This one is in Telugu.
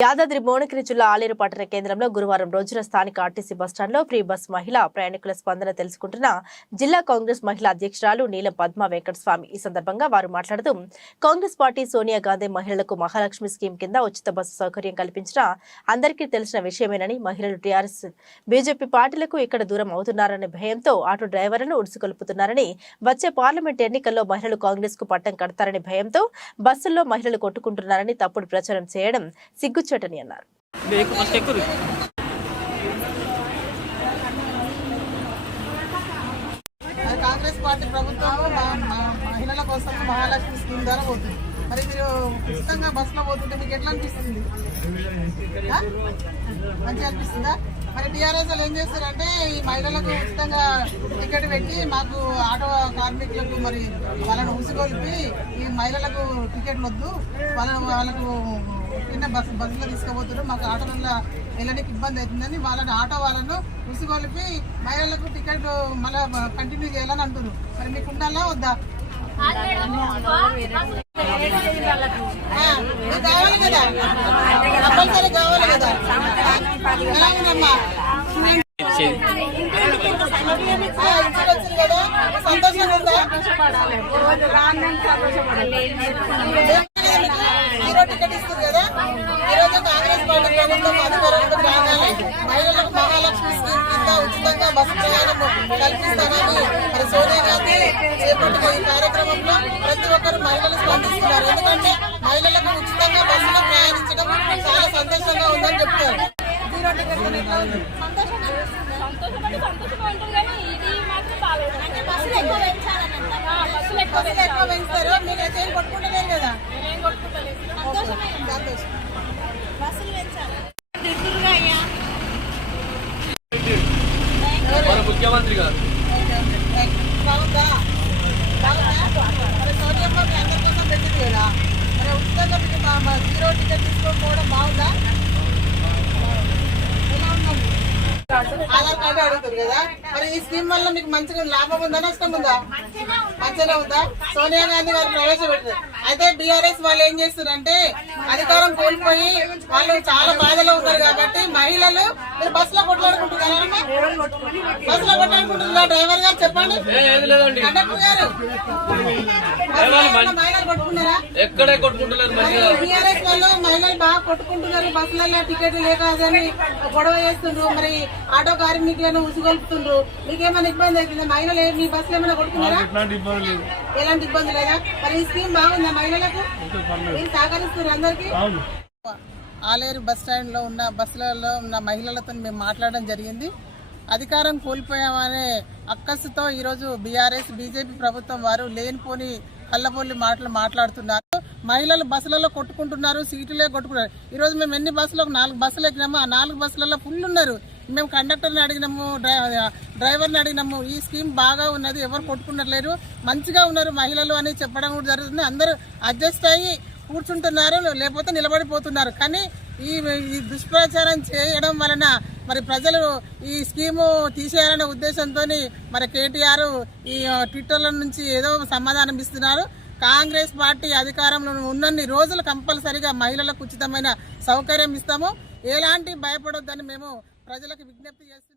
యాదాద్రి భువనగిరి జిల్లా ఆలేరు పట్టణ కేంద్రంలో గురువారం రోజున స్థానిక ఆర్టీసీ బస్టాండ్లో ఫ్రీ బస్ మహిళా ప్రయాణికుల స్పందన తెలుసుకుంటున్న జిల్లా కాంగ్రెస్ మహిళా అధ్యక్షురాలు నీలం పద్మ వెంకటస్వామి. ఈ సందర్భంగా వారు మాట్లాడుతూ కాంగ్రెస్ పార్టీ సోనియా గాంధీ మహిళలకు మహాలక్ష్మి స్కీమ్ కింద ఉచిత బస్సు సౌకర్యం కల్పించిన అందరికీ తెలిసిన విషయమేనని మహిళలు టీఆర్ఎస్ బీజేపీ పార్టీలకు ఇక్కడ దూరం అవుతున్నారనే భయంతో ఆటో డ్రైవర్లను ఉడుసుకొల్పుతున్నారని వచ్చే పార్లమెంట్ ఎన్నికల్లో మహిళలు కాంగ్రెస్కు పట్టం కడతారనే భయంతో బస్సుల్లో మహిళలు కొట్టుకుంటున్నారని తప్పుడు ప్రచారం చేయడం సిగ్గు సిగ్గుచేటని అన్నారు. కాంగ్రెస్ పార్టీ ప్రభుత్వం మహిళల కోసం మహాలక్ష్మి స్కీమ్ ద్వారా పోతుంది. మరి మీరు ఉచితంగా బస్సులో పోతుంటే మీకు ఎట్లా అనిపిస్తుంది? మంచి మంచిగా అనిపిస్తుందా? మరి టీఆర్ఎస్ ఏం చేస్తారంటే ఈ మహిళలకు ఉచితంగా టికెట్ పెట్టి మాకు ఆటో కార్మికులకు మరి వాళ్ళని ఉసిగొల్పి ఈ మహిళలకు టికెట్లు వద్దు వాళ్ళ వాళ్ళకు చిన్న బస్సు బస్సులో తీసుకుపోతున్నారు మాకు ఆటోలలో వెళ్ళడానికి ఇబ్బంది అవుతుందని వాళ్ళని ఆటో వాళ్ళను ఉసిగొలిపి మహిళలకు టికెట్ మళ్ళీ కంటిన్యూ చేయాలని అంటున్నారు మరి మీకు ఉండాలా వద్దా? కావాలి కదా కంపల్సరీ కావాలి కదా సంతోషంగా ఉందా హీరో టికెట్ ఇస్తుంది కదా కాంగ్రెస్ పార్టీ ప్రభుత్వం రాగానే మహిళలకు మహాలక్ష్మి స్కీమ్ కింద ఉచితంగా బస్సు ప్రయాణం కల్పిస్తానని మరి సోనియా గాంధీ చేపట్టిన ఈ కార్యక్రమంలో ప్రతి ఒక్కరు మహిళలు స్పందిస్తున్నారు. ఎందుకంటే మహిళలకు ఉచితంగా బస్సులో ప్రయాణించడం చాలా సంతోషంగా ఉందని చెప్తారు. బస్సులు ఎక్కువ పెంచుతారు. మీరు అయితే ఏం కొట్టుకుంటలేరు కదా. బస్సులు పెంచాలి. మన ముఖ్యమంత్రి గారు. జీరో టికెట్ తీసుకోకపోవడం బాగుందా ఎలా ఆధార్ కార్డు అడుగుతుంది కదా మరి ఈ స్కీమ్ వల్ల మీకు మంచిగా లాభం ఉందా నష్టం ఉందా మంచిగా ఉందా సోనియా గాంధీ గారు ప్రవేశపెట్టారు అయితే బీఆర్ఎస్ వాళ్ళు ఏం చేస్తారంటే అధికారం కోల్పోయి వాళ్ళు చాలా బాధలో ఉన్నారు కాబట్టి మహిళలు మీరు బస్సులో కొట్లాడుకుంటున్నారమ్మా బస్సులో కొట్లాడుకుంటున్నారా? డ్రైవర్ గారు చెప్పండి. ఏ, ఏది లేదండి. కండక్టర్ గారు మహిళలు కొట్టుకున్నారా టీఆర్ఎస్ వాళ్ళు మహిళలు బాగా కొట్టుకుంటున్నారు బస్సులలో టికెట్ లేక అదని గొడవ చేస్తుండ్రు మరి ఆటో కార్మికులను ఉసిగొల్పుతుండ్రు. మీకేమైనా ఇబ్బంది అవుతుందా? మహిళలు మీ బస్సులో ఏమైనా కొట్టుకున్నారా? ఎలాంటి ఇబ్బంది లేదా? మరి ఈ స్కీమ్ బాగుందా మహిళలకు? మీరు సహకరిస్తున్నారు అందరికి? ఆలేరు బస్ స్టాండ్లో ఉన్న బస్సులలో ఉన్న మహిళలతో మేము మాట్లాడడం జరిగింది. అధికారం కోల్పోయామనే అక్కసుతో ఈరోజు బీఆర్ఎస్ బీజేపీ ప్రభుత్వం వారు లేనిపోని కళ్ళబొల్లి మాటలు మాట్లాడుతున్నారు. మహిళలు బస్సులలో కొట్టుకుంటున్నారు సీటులే కొట్టుకుంటున్నారు. ఈరోజు మేము ఎన్ని బస్సులు? ఒక నాలుగు బస్సులు ఎక్కినాము? ఆ నాలుగు బస్సులలో ఫుల్ ఉన్నారు. మేము కండక్టర్ని అడిగినాము డ్రై- డ్రైవర్ని అడిగినాము ఈ స్కీమ్ బాగా ఉన్నది ఎవరు కొట్టుకున్నట్లేరు మంచిగా ఉన్నారు మహిళలు అని చెప్పడం కూడా జరుగుతుంది. అందరూ అడ్జస్ట్ అయ్యి కూర్చుంటున్నారు లేకపోతే నిలబడిపోతున్నారు. కానీ ఈ ఈ దుష్ప్రచారం చేయడం వలన మరి ప్రజలు ఈ స్కీము తీసేయాలనే ఉద్దేశంతో మరి కేటీఆర్ ఈ ట్విట్టర్ల నుంచి ఏదో సమాధానం ఇస్తున్నారు. కాంగ్రెస్ పార్టీ అధికారంలో ఉన్నన్ని రోజులు కంపల్సరిగా మహిళలకు ఉచితమైన సౌకర్యం ఇస్తాము. ఎలాంటి భయపడొద్దని మేము ప్రజలకు విజ్ఞప్తి చేస్తున్నాం